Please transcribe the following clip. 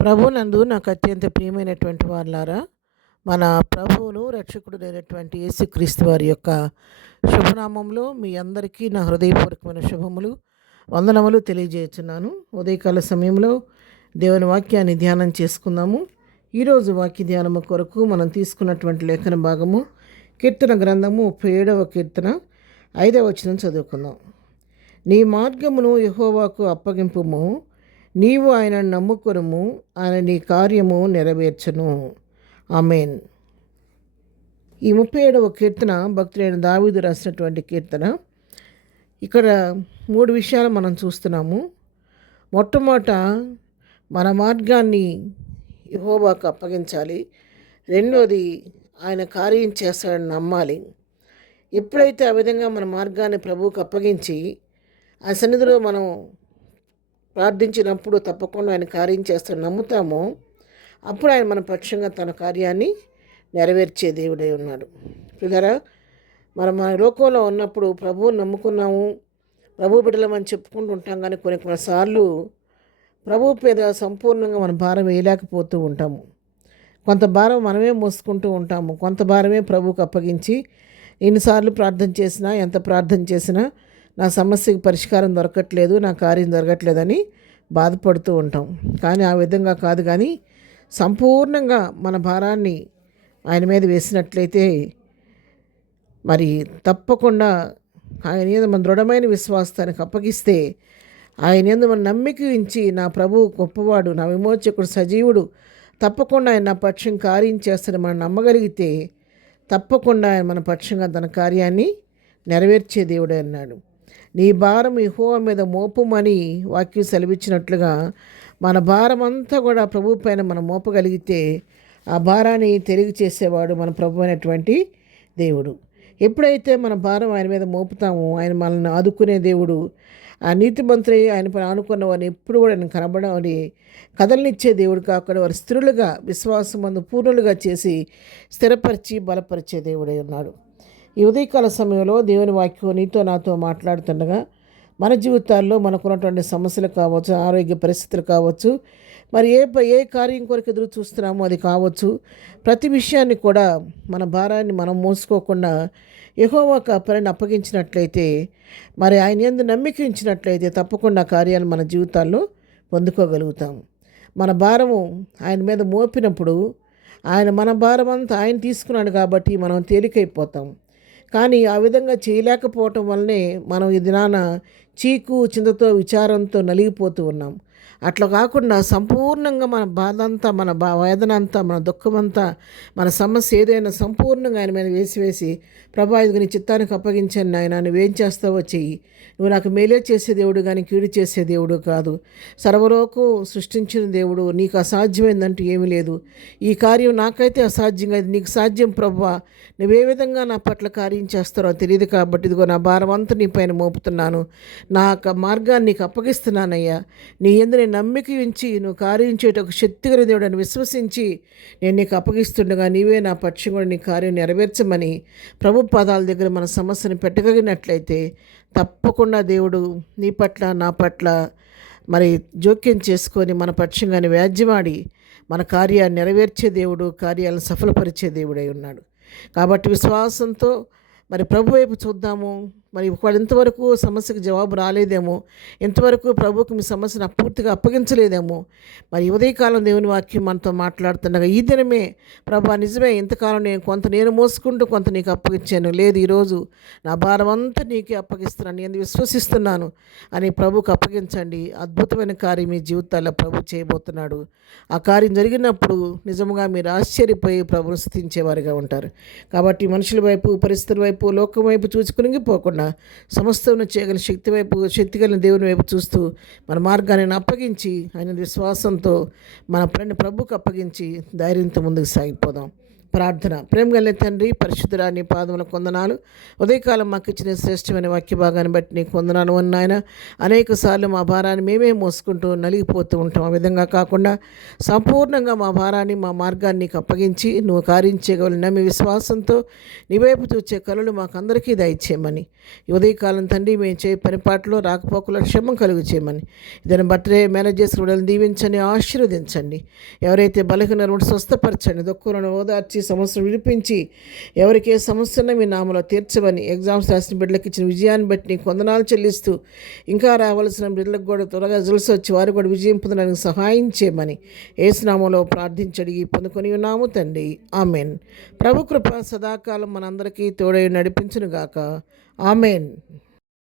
ప్రభునందు నాకు అత్యంత ప్రియమైనటువంటి వారులారా, మన ప్రభువును రక్షకుడునైనటువంటి యేసుక్రీస్తు వారి యొక్క శుభనామంలో మీ అందరికీ నా హృదయపూర్వకమైన శుభములు, వందనములు తెలియజేస్తున్నాను. ఉదయకాల సమయంలో దేవుని వాక్యాన్ని ధ్యానం చేసుకుందాము. ఈరోజు వాక్య ధ్యానము కొరకు మనం తీసుకున్నటువంటి లేఖన భాగము కీర్తన గ్రంథము 37వ కీర్తన 5వ వచనం చదువుకుందాం. నీ మార్గమును యెహోవాకు అప్పగింపుము, నీవు ఆయనను నమ్ముకొనుము, ఆయన నీ కార్యము నెరవేర్చును. ఆమేన్. ఈ 37వ కీర్తన భక్తుడైన దావీదు రాసినటువంటి కీర్తన. ఇక్కడ 3 విషయాలు మనం చూస్తున్నాము. మొట్టమొదట మన మార్గాన్ని యెహోవాకు అప్పగించాలి. రెండోది ఆయన కార్యం చేస్తాడని నమ్మాలి. ఎప్పుడైతే ఆ విధంగా మన మార్గాన్ని ప్రభువుకు అప్పగించి ఆ సన్నిధిలో మనం ప్రార్థించినప్పుడు తప్పకుండా ఆయన కార్యం చేస్తాడని నమ్ముతామో, అప్పుడు ఆయన మన పక్షంగా తన కార్యాన్ని నెరవేర్చే దేవుడై ఉన్నాడు. ప్రియులారా, మనం మన లోకంలో ఉన్నప్పుడు ప్రభువుని నమ్ముకున్నాము, ప్రభు బిడ్డలమని చెప్పుకుంటూ ఉంటాం. కానీ కొన్నిసార్లు ప్రభు మీద సంపూర్ణంగా మన భారం వేయలేకపోతూ ఉంటాము. కొంత భారం మనమే మోసుకుంటూ ఉంటాము, కొంత భారమే ప్రభువుకు అప్పగించి ఎన్నిసార్లు ప్రార్థన చేసినా, ఎంత ప్రార్థన చేసినా నా సమస్యకి పరిష్కారం దొరకట్లేదు, నా కార్యం జరగట్లేదని బాధపడుతూ ఉంటాం. కానీ ఆ విధంగా కాదు, కానీ సంపూర్ణంగా మన భారాన్ని ఆయన మీద వేసినట్లయితే మరి తప్పకుండా ఆయన మీద మన దృఢమైన విశ్వాసానికి అప్పగిస్తే, ఆయన మీద మన నమ్మిక ఉంచి నా ప్రభువు గొప్పవాడు, నా విమోచకుడు సజీవుడు, తప్పకుండా ఆయన నా పక్షం కార్యం చేస్తాడని మనం నమ్మగలిగితే తప్పకుండా ఆయన మన పక్షంగా తన కార్యాన్ని నెరవేర్చే దేవుడే అన్నాడు. నీ భారం యెహోవా మీద మోపుమని వాక్యం సెలవిచ్చినట్లుగా మన భారం అంతా కూడా ప్రభు పైన మనం మోపగలిగితే ఆ భారాన్ని తెలియ చేసేవాడు మన ప్రభు అయినటువంటి దేవుడు. ఎప్పుడైతే మన భారం ఆయన మీద మోపుతామో ఆయన మనల్ని ఆదుకునే దేవుడు. ఆ నీతిమంతులై ఆయన పైన ఆనుకున్న వారిని ఎప్పుడు కూడా ఆయన కనబడని కదలనిచ్చే దేవుడు కాకుండా వారి స్థిరులుగా విశ్వాసమందు పూర్ణులుగా చేసి స్థిరపరిచి బలపరిచే దేవుడై ఉన్నాడు. ఈ ఉదయకాల సమయంలో దేవుని వాక్యం నీతో నాతో మాట్లాడుతుండగా మన జీవితాల్లో మనకున్నటువంటి సమస్యలు కావచ్చు, ఆరోగ్య పరిస్థితులు కావచ్చు, మరి ఏ కార్యం కొరకు ఎదురు చూస్తున్నామో అది కావచ్చు, ప్రతి విషయాన్ని కూడా మన భారాన్ని మనం మోసుకోకుండా యెహోవాకు ఆ పనిని అప్పగించినట్లయితే, మరి ఆయన యందు నమ్మిక ఉంచినట్లయితే తప్పకుండా కార్యాలు మన జీవితాల్లో పొందుకోగలుగుతాం. మన భారము ఆయన మీద మోపినప్పుడు ఆయన మన భారం అంతా ఆయన తీసుకున్నాడు కాబట్టి మనం తేలికైపోతాం. కానీ ఆ విధంగా చేయలేకపోవటం వల్లనే మనం ఈ దినాన చీకు చింతతో విచారంతో నలిగిపోతూ ఉన్నాం. అట్లా కాకుండా సంపూర్ణంగా మన బాధ అంతా, మన వేదన అంతా, మన దుఃఖమంతా, మన సమస్య ఏదైనా సంపూర్ణంగా ఆయన మీద వేసి ప్రభా ఇదిగో నీ చిత్తానికి అప్పగించాను నాయన, నువ్వేం చేస్తావో చెయ్యి, నువ్వు నాకు మేలే చేసే దేవుడు కానీ కీడు చేసే దేవుడు కాదు, సర్వలోకం సృష్టించిన దేవుడు, నీకు అసాధ్యమైందంటూ ఏమీ లేదు, ఈ కార్యం నాకైతే అసాధ్యంగా ఇది నీకు సాధ్యం ప్రభువా, నువ్వే విధంగా నా పట్ల కార్యం చేస్తారో తెలియదు కాబట్టి ఇదిగో నా భారం అంతా నీ పైన మోపుతున్నాను, నా మార్గాన్ని నీకు అప్పగిస్తున్నానయ్యా, నీ యందు నేను నమ్మిక ఉంచి నువ్వు కార్యం చేయటకు శక్తిగల దేవుడు అని విశ్వసించి నేను నీకు అప్పగిస్తుండగా నీవే నా పక్షం కూడా నీ కార్యం నెరవేర్చమని ప్రభు పాదాల దగ్గర మన సమస్యను పెట్టగలిగినట్లయితే తప్పకుండా దేవుడు నీ పట్ల నా పట్ల మరి జోక్యం చేసుకొని మన పక్షంగానే వ్యాజ్యమాడి మన కార్యాన్ని నెరవేర్చే దేవుడు, కార్యాలను సఫలపరిచే దేవుడై ఉన్నాడు. కాబట్టి విశ్వాసంతో మరి ప్రభు వైపు చూద్దాము. మరి ఒకవేళ ఇంతవరకు సమస్యకు జవాబు రాలేదేమో, ఇంతవరకు ప్రభువుకు మీ సమస్యను పూర్తిగా అప్పగించలేదేమో, మరి ఉదయకాలం దేవుని వాక్యం మనతో మాట్లాడుతుండగా ఈ దినమే ప్రభా నిజమే ఇంతకాలం నేను మోసుకుంటూ కొంత నీకు అప్పగించాను, లేదు ఈరోజు నా భారం అంతా నీకే అప్పగిస్తున్నాను, నేను విశ్వసిస్తున్నాను అని ప్రభువుకు అప్పగించండి. అద్భుతమైన కార్యం మీ జీవితాల్లో ప్రభు చేయబోతున్నాడు. ఆ కార్యం జరిగినప్పుడు నిజంగా మీరు ఆశ్చర్యపోయి ప్రభువును స్తుతించేవారుగా ఉంటారు. కాబట్టి మనుషుల వైపు, పరిస్థితుల వైపు, లోకం వైపు చూసి కునిగిపోకుండా సమస్తమును చేయగల శక్తి కలిగిన దేవుని వైపు చూస్తూ మన మార్గాన్ని అప్పగించి ఆయన విశ్వాసంతో మన ప్రభువుకు అప్పగించి ధైర్యంతో ముందుకు సాగిపోదాం. ప్రార్థన. ప్రేమ గల తండ్రి, పరిశుద్ధుడా, నీ పాదములకు వందనాలు. ఉదయకాలం మాకు ఇచ్చిన శ్రేష్టమైన వాక్య భాగాన్ని బట్టి నీకు వందనాలు నాయన. అనేక సార్లు మా భారాన్ని మేమే మోసుకుంటూ నలిగిపోతూ ఉంటాం. ఆ విధంగా కాకుండా సంపూర్ణంగా మా భారాన్ని, మా మార్గాన్ని నీకు అప్పగించి నువ్వు కార్యం చేయగలవు మీ విశ్వాసంతో నీ వైపు చూచే కళలు మాకు అందరికీ దయచేయమని, ఈ ఉదయకాలం తండ్రి మేము చేయ పనిపాట్లో రాకపోకల క్షేమం కలుగు చేయమని, ఇదని బర్త్డే మేనేజర్స్ కూడా దీవించండి, ఆశీర్వదించండి. ఎవరైతే బలహీనలను స్వస్థపరచండి, దుఃఖులను ఓదార్చి సమస్యను విడిపించి, ఎవరికి ఏ సమస్యను మీ నామలో తీర్చమని, ఎగ్జామ్స్ రాసిన బిడ్డలకు ఇచ్చిన విజయాన్ని బట్టి నీకు వందనాలు చెల్లిస్తూ, ఇంకా రావాల్సిన బిడ్డలకు కూడా త్వరగా రిజల్ట్స్ వచ్చి వారు కూడా విజయం పొందడానికి సహాయం చేయమని యేసు నామములో ప్రార్థించడిగి పొందుకొని ఉన్నాము తండ్రి. ఆమెన్. ప్రభు కృప సదాకాలం మనందరికీ తోడై నడిపించునుగాక. ఆమెన్.